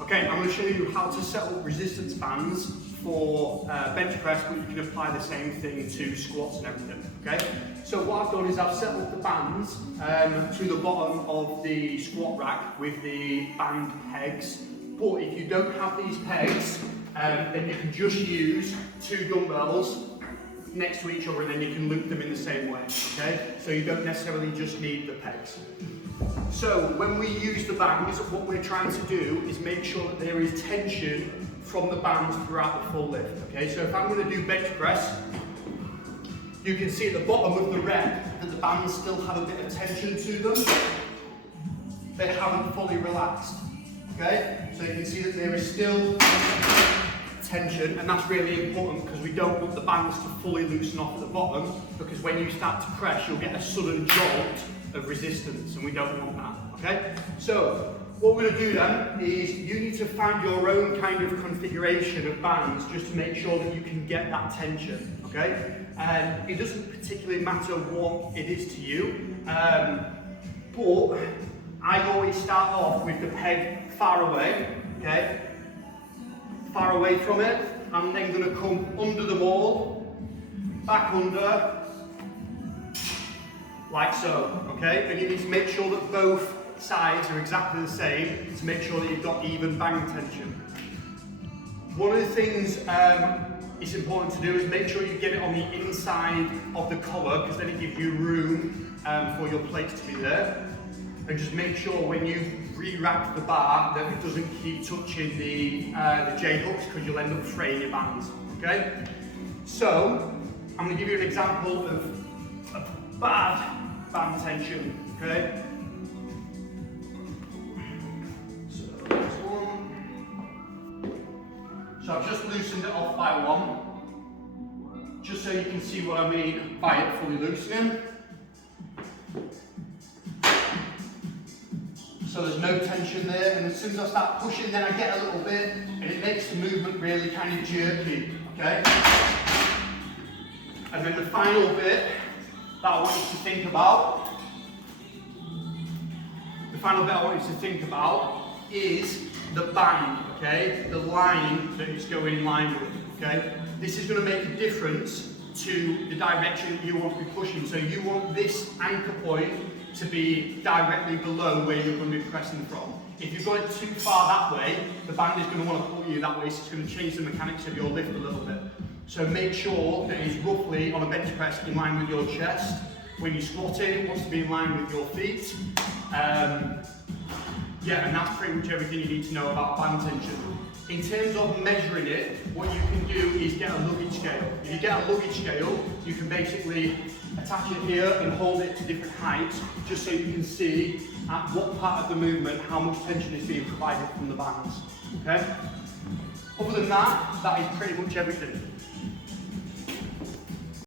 Okay, I'm going to show you how to set up resistance bands for bench press, but you can apply the same thing to squats and everything. Okay, so what I've done is I've set up the bands to the bottom of the squat rack with the band pegs. But if you don't have these pegs, then you can just use two dumbbells next to each other, and then you can loop them in the same way. Okay, so you don't necessarily just need the pegs. So when we use the bands, what we're trying to do is make sure that there is tension from the bands throughout the full lift. Okay, so if I'm going to do bench press, you can see at the bottom of the rep that the bands still have a bit of tension to them. They haven't fully relaxed. Okay, so you can see that there is still tension, and that's really important because we don't want the bands to fully loosen off at the bottom, because when you start to press, you'll get a sudden jolt of resistance, and we don't want that. Okay, so what we're going to do then is you need to find your own kind of configuration of bands just to make sure that you can get that tension. Okay, and it doesn't particularly matter what it is to you, but I always start off with the peg far away. Okay, far away from it. I'm then going to come under them all, back under, like so, okay? And you need to make sure that both sides are exactly the same to make sure that you've got even bang tension. One of the things it's important to do is make sure you get it on the inside of the collar, because then it gives you room for your plates to be there. And just make sure when you re-rack the bar that it doesn't keep touching the J-hooks, because you'll end up fraying your bands, okay? So, I'm going to give you an example of bad band tension, okay? So, this one. So I've just loosened it off by one, just so you can see what I mean by it fully loosening. So there's no tension there, and as soon as I start pushing, then I get a little bit, and it makes the movement really kind of jerky, okay? And then the final bit that I want you to think about, is the band, okay? The line that it's going in line with, okay? This is going to make a difference to the direction that you want to be pushing. So you want this anchor point to be directly below where you're going to be pressing from. If you've got it too far that way, the band is going to want to pull you that way, so it's going to change the mechanics of your lift a little bit. So make sure that it's roughly on a bench press in line with your chest. When you're squatting, it wants to be in line with your feet. Yeah, and that's pretty much everything you need to know about band tension. In terms of measuring it, what you can do is get a luggage scale. If you get a luggage scale, you can basically attach it here and hold it to different heights, just so you can see at what part of the movement how much tension is being provided from the bands. Okay? Other than that, that is pretty much everything.